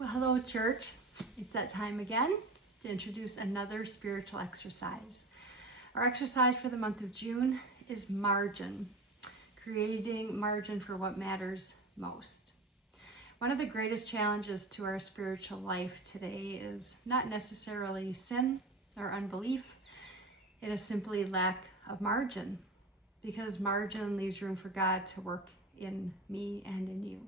Well, hello, church. It's that time again to introduce another spiritual exercise. Our exercise for the month of June is margin, creating margin for what matters most. One of the greatest challenges to our spiritual life today is not necessarily sin or unbelief. It is simply lack of margin, because margin leaves room for God to work in me and in you.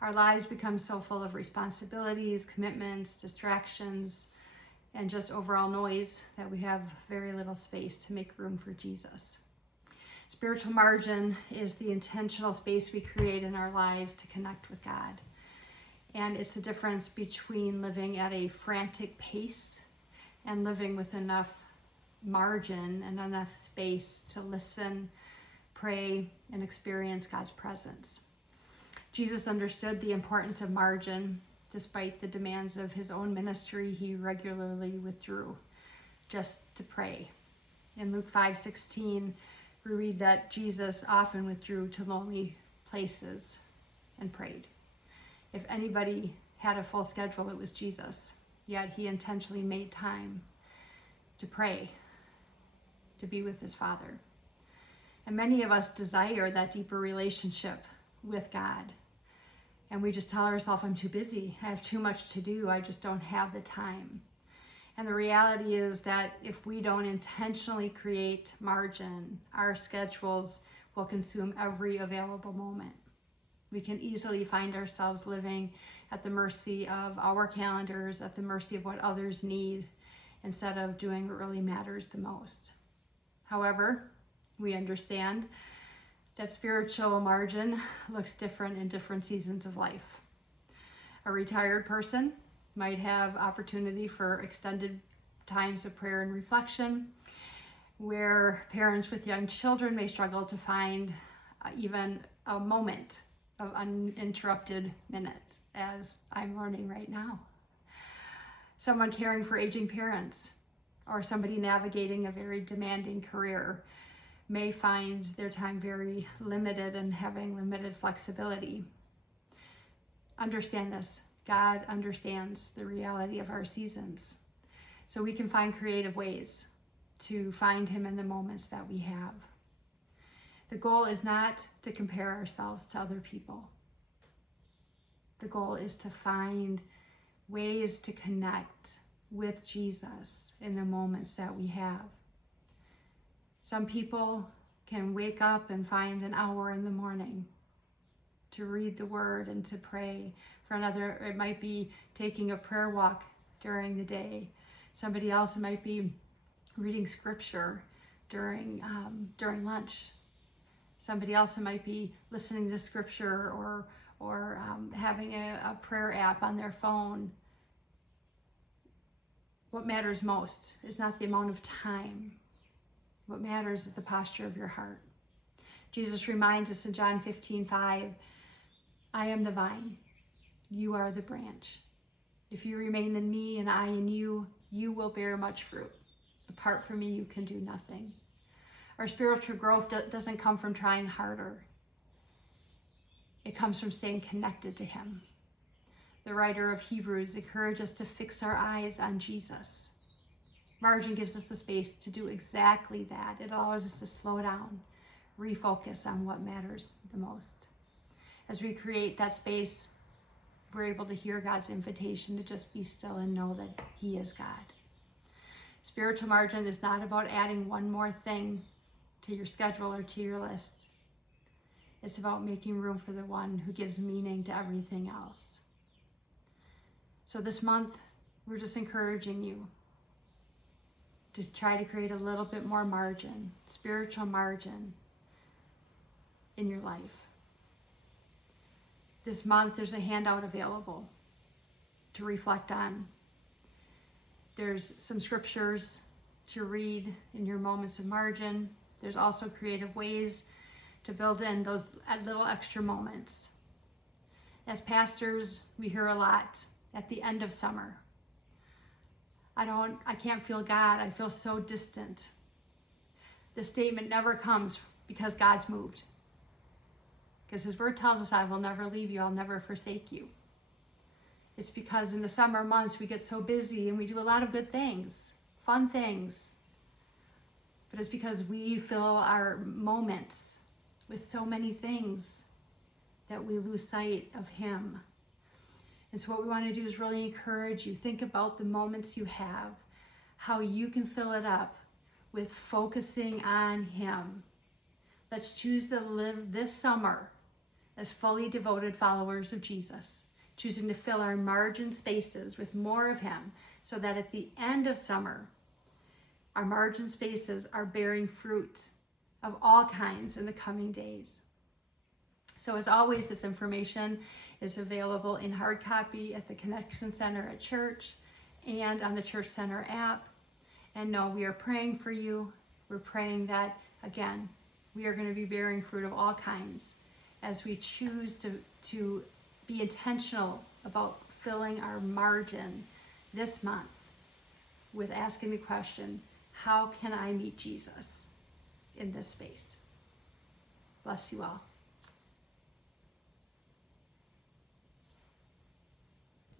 Our lives become so full of responsibilities, commitments, distractions, and just overall noise that we have very little space to make room for Jesus. Spiritual margin is the intentional space we create in our lives to connect with God. And it's the difference between living at a frantic pace and living with enough margin and enough space to listen, pray, and experience God's presence. Jesus understood the importance of margin. Despite the demands of his own ministry, he regularly withdrew just to pray. In Luke 5:16, we read that Jesus often withdrew to lonely places and prayed. If anybody had a full schedule, it was Jesus. Yet he intentionally made time to pray, to be with his Father. And many of us desire that deeper relationship with God. And we just tell ourselves, I'm too busy. I have too much to do. I just don't have the time. And the reality is that if we don't intentionally create margin, our schedules will consume every available moment. We can easily find ourselves living at the mercy of our calendars, at the mercy of what others need, instead of doing what really matters the most. However, we understand that spiritual margin looks different in different seasons of life. A retired person might have opportunity for extended times of prayer and reflection, where parents with young children may struggle to find even a moment of uninterrupted minutes, as I'm learning right now. Someone caring for aging parents, or somebody navigating a very demanding career, may find their time very limited and having limited flexibility. Understand this. God understands the reality of our seasons. So we can find creative ways to find him in the moments that we have. The goal is not to compare ourselves to other people. The goal is to find ways to connect with Jesus in the moments that we have. Some people can wake up and find an hour in the morning to read the word and to pray. For another, it might be taking a prayer walk during the day. Somebody else, it might be reading scripture during lunch. Somebody else, it might be listening to scripture or having a prayer app on their phone. What matters most is not the amount of time. What matters is the posture of your heart. Jesus reminds us in John 15:5, I am the vine, you are the branch. If you remain in me and I in you, you will bear much fruit. Apart from me, you can do nothing. Our spiritual growth doesn't come from trying harder. It comes from staying connected to him. The writer of Hebrews encourages us to fix our eyes on Jesus. Margin gives us the space to do exactly that. It allows us to slow down, refocus on what matters the most. As we create that space, we're able to hear God's invitation to just be still and know that he is God. Spiritual margin is not about adding one more thing to your schedule or to your list. It's about making room for the one who gives meaning to everything else. So this month, we're just encouraging you to try to create a little bit more margin, spiritual margin in your life. This month, there's a handout available to reflect on. There's some scriptures to read in your moments of margin. There's also creative ways to build in those little extra moments. As pastors, we hear a lot at the end of summer. I can't feel God. I feel so distant. The statement never comes because God's moved. Because his word tells us, I will never leave you. I'll never forsake you. It's because in the summer months we get so busy and we do a lot of good things, fun things. But it's because we fill our moments with so many things that we lose sight of Him. And so what we want to do is really encourage you. Think about the moments you have, how you can fill it up with focusing on Him. Let's choose to live this summer as fully devoted followers of Jesus, choosing to fill our margin spaces with more of Him, so that at the end of summer, our margin spaces are bearing fruit of all kinds in the coming days. So as always, this information is available in hard copy at the Connection Center at church and on the Church Center app. And no, we are praying for you. We're praying that, again, we are going to be bearing fruit of all kinds as we choose to be intentional about filling our margin this month with asking the question, how can I meet Jesus in this space? Bless you all.